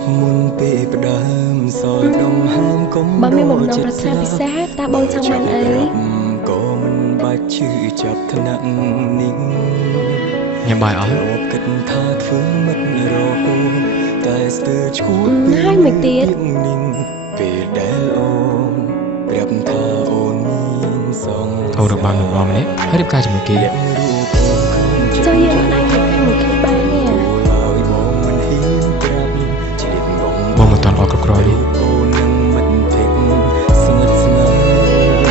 ប់មុនពេលផ្ដើមសល់ដងហើមកុំបើមានបំណងប្រាថ្នាពិសេសតើបងចង់បានអីក៏មិនបាច់ឈឺចាប់ថ្នាក់នេះញ៉ាំបាយអស់គិតថាធ្វើមិនរហូតតែស្ទើរឈួតហើយមិនទៀតពេលដែលអូនប្រាប់ថាអូនមានសងអូនរបស់នោះម្នាក់ហើយរៀបការជាមួយគេចុះយើងអាចរៀបការមួយគ្នាបានទេបងមិនតាន់អត់គ្រប់គ្រាន់នេះអូននឹងមិនទេស្និទ្ធស្នាល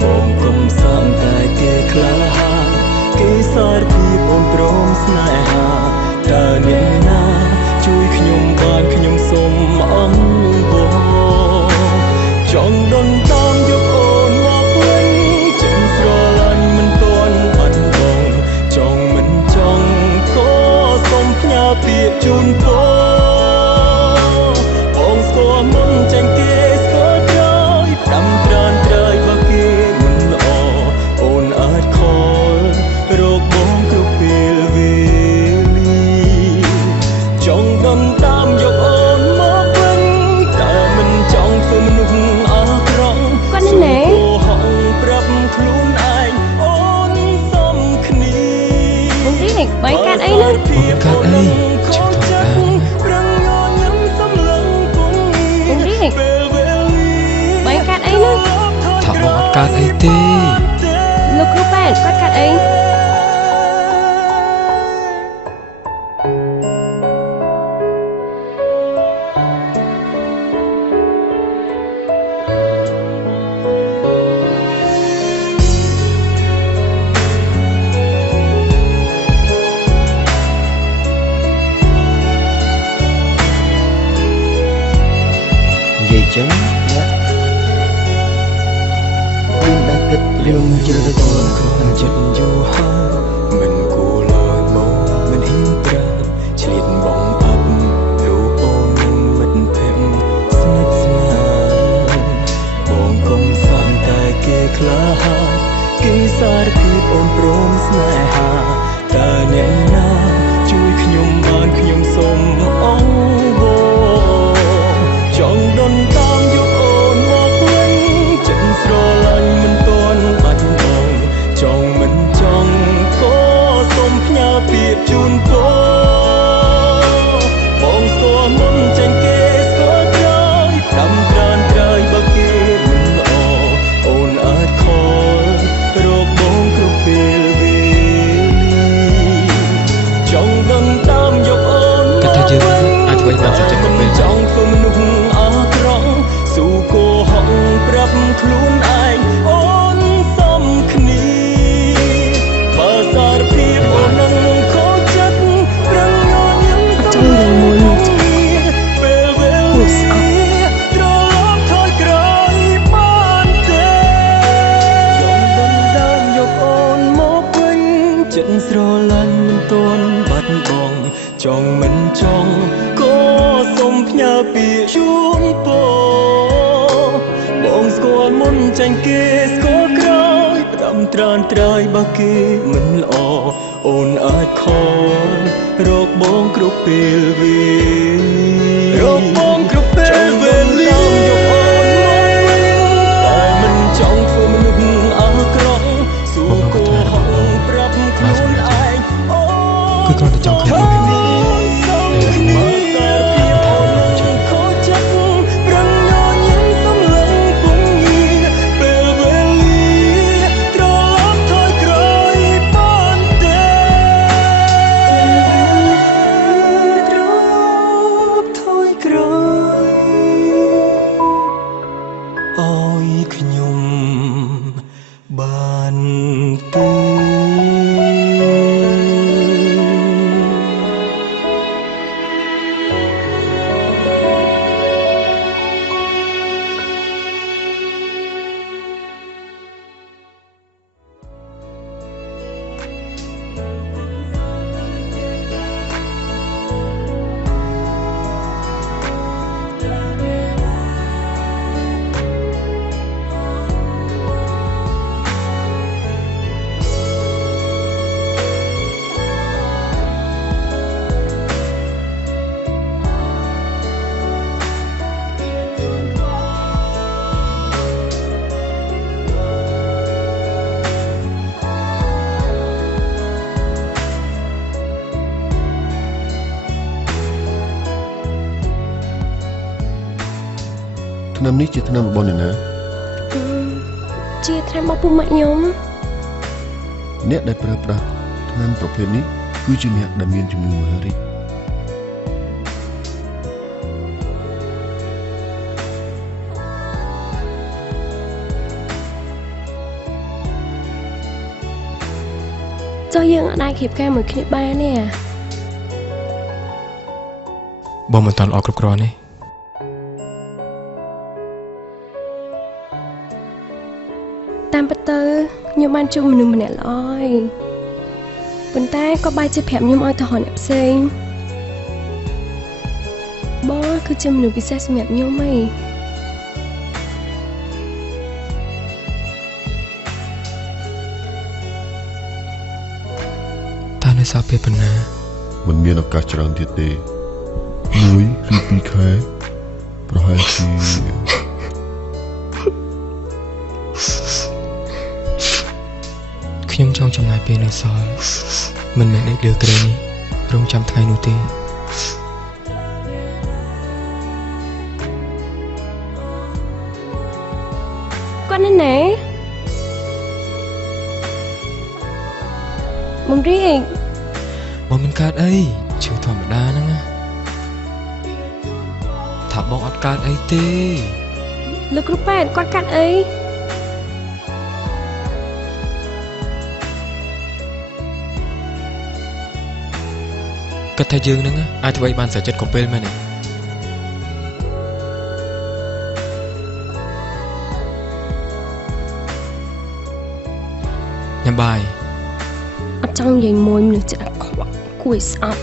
បងគុំសាំតែគេខ្លាគេសារពីអូនព្រមស្នេហាតើអ្នកណាជួយខ្ញុំបានខ្ញុំសូមអង្គបងចង់ដនតាមយកអូនមកវិញចិនស្រឡាញ់មិនទាន់បាត់បង់ចង់មិនចង់ក៏សូមផ្ញើពាក្យជូនបងស្គាល់មុនចាញ់គេស្គាល់ក្រោយដាំត្រានត្រើយបើគេមិនល្អអូនអាចខលរកបងគ្រប់ពេលវេលាចង់ដនតាមយកអូនមកវិញតែមិនចង់ធ្វើមនុស្សអាក្រក់គាត់នេះណែហងប្រាប់ខ្លួនឯងអូនសំគ្នាបងនេះបាយកាត់អីនោះកាត់អីបាយកាត់អីនោះថាបងអត់កាត់អីទេលោកគ្រូប៉ែនគាត់កាត់អីនិយាយចឹងគិតរឿងជ្រើទៅខ្លួនចិត្តយូរហើយមិនគួរឡើយមកមិនហ៊ានត្រាឆ្លៀតបងអាប់រូបអូននឹងមិត្តភក្តិស្និទ្ធស្នាលបងគុំសាំតែគេខ្លាគេសារពីអូនព្រមស្នេហាតើអ្នកណាជួយខ្ញុំបានខ្ញុំសូមអង្គបងចង់ដនតាមយកអូនមកវិញចិត្តស្រឡាញ់មិនចង់មិនចង់ក៏សូមផ្ញើពាក្យជូនបងស្គាល់មុនចាញ់គេស្គាល់ក្រោយដាំត្រានត្រើយបើគេមិនល្អអូនអាចខលរកបងគ្រប់ពេលវេលាចង់ដនតាមយកអូនមកវិញអាចធ្វើបានចិត្តគ្រប់ពេលចង់ធ្វើមនុស្សអាក្រក់ស៊ូកោហងប្រាប់ខ្លួនឯងអូនសំគ្នាសារពីអូននឹងខូចចិត្តប្រឹងញញឹមចង់នឹងមួយពេលវេលាត្រឡប់ថយក្រោយបានទេចង់ដណ្ដើមយកអូនមកវិញចិត្តស្រឡាញ់មិនទាន់បាត់បង់ចង់មិនចង់ក៏សូមផ្ញើពាក្យជូនបងស្គាល់មុនចាញ់គេស្គាល់ក្រោយដាំត្រានត្រើយបើគេមិនល្អអូនអាចខលរកបងគ្រប់ពេលវេលារកបងគ្រប់ពេលវេលាយកអូនមកវិញតែមិនចង់ធ្វើមនុស្សអាក្រក់ស៊ូកោហងប្រាប់ខ្លួនឯងអូគឺគ្រាន់តែចង់ឃើញក្រ ថ្នាំនេះជាថ្នាំរបស់អ្នកណាជាថ្នាំរបស់ពុកម៉ាក់ខ្ញុំអ្នកដែលប្រើប្រាស់ថ្នាំប្រភេទនេះគឺជាអ្នកដែលមានជំងឺមហារីកចុះយើងអាចគៀបការមួយគ្នាបានទេបងមិនតាន់ល្អគ្រប់គ្រាន់ទេតាមពិតទៅខ្ញុំបានជួបមនុស្សម្នាក់ល្អហើយប៉ុន្តែក៏បែរជាប្រាប់ខ្ញុំឲ្យទៅរកអ្នកផ្សេងបងគឺជាមនុស្សពិសេសសម្រាប់ខ្ញុំហីតើនៅសាពេលប៉ុណ្ណាមិនមានឱកាសច្រើនទៀតទេ1 ឬ 2 ខែប្រហែលជាខ្ញុំចង់ចំណាយពេលនៅសល់មិនមែនដេកលើគ្រែនេះរងចាំថ្ងៃនោះទេគាត់នៅណាបងរីកបងមិនកើតអីឈឺធម្មតាហ្នឹងណាថាបងអត់កើតអីទេលោកគ្រូប៉ែតគាត់កាត់អីគាត់ថាយើងហ្នឹងអាចធ្វើឲ្យបានស្រចិត្តកុំពេលមែនទេញ៉ាំបាយអត់ចង់និយាយមួយមនុស្សចិត្តខ្វក់គួរឲ្យស្អប់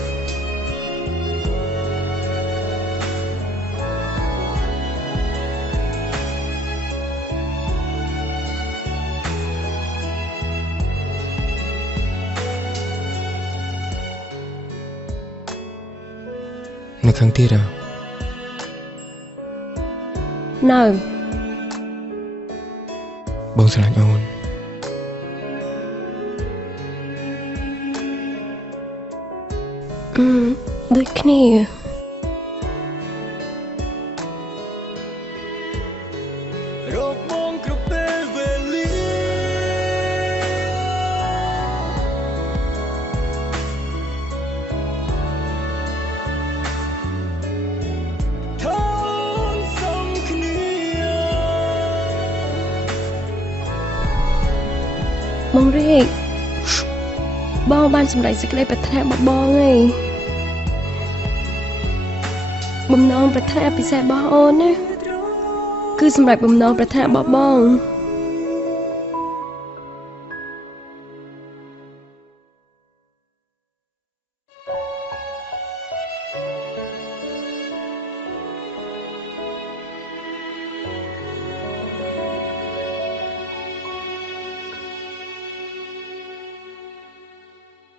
នៅខាងទៀតនៅបងស្រឡាញ់អូនដូចគ្នារកបងគ្រប់ពេលវេលាថនសំគ្នាបងរីកបងបានសម្រេចសេចក្តីប្រាថ្នារបស់បងហើយបំណងប្រាថ្នាពិសេសរបស់អូនណាគឺសម្រាប់បំណងប្រាថ្នារបស់បង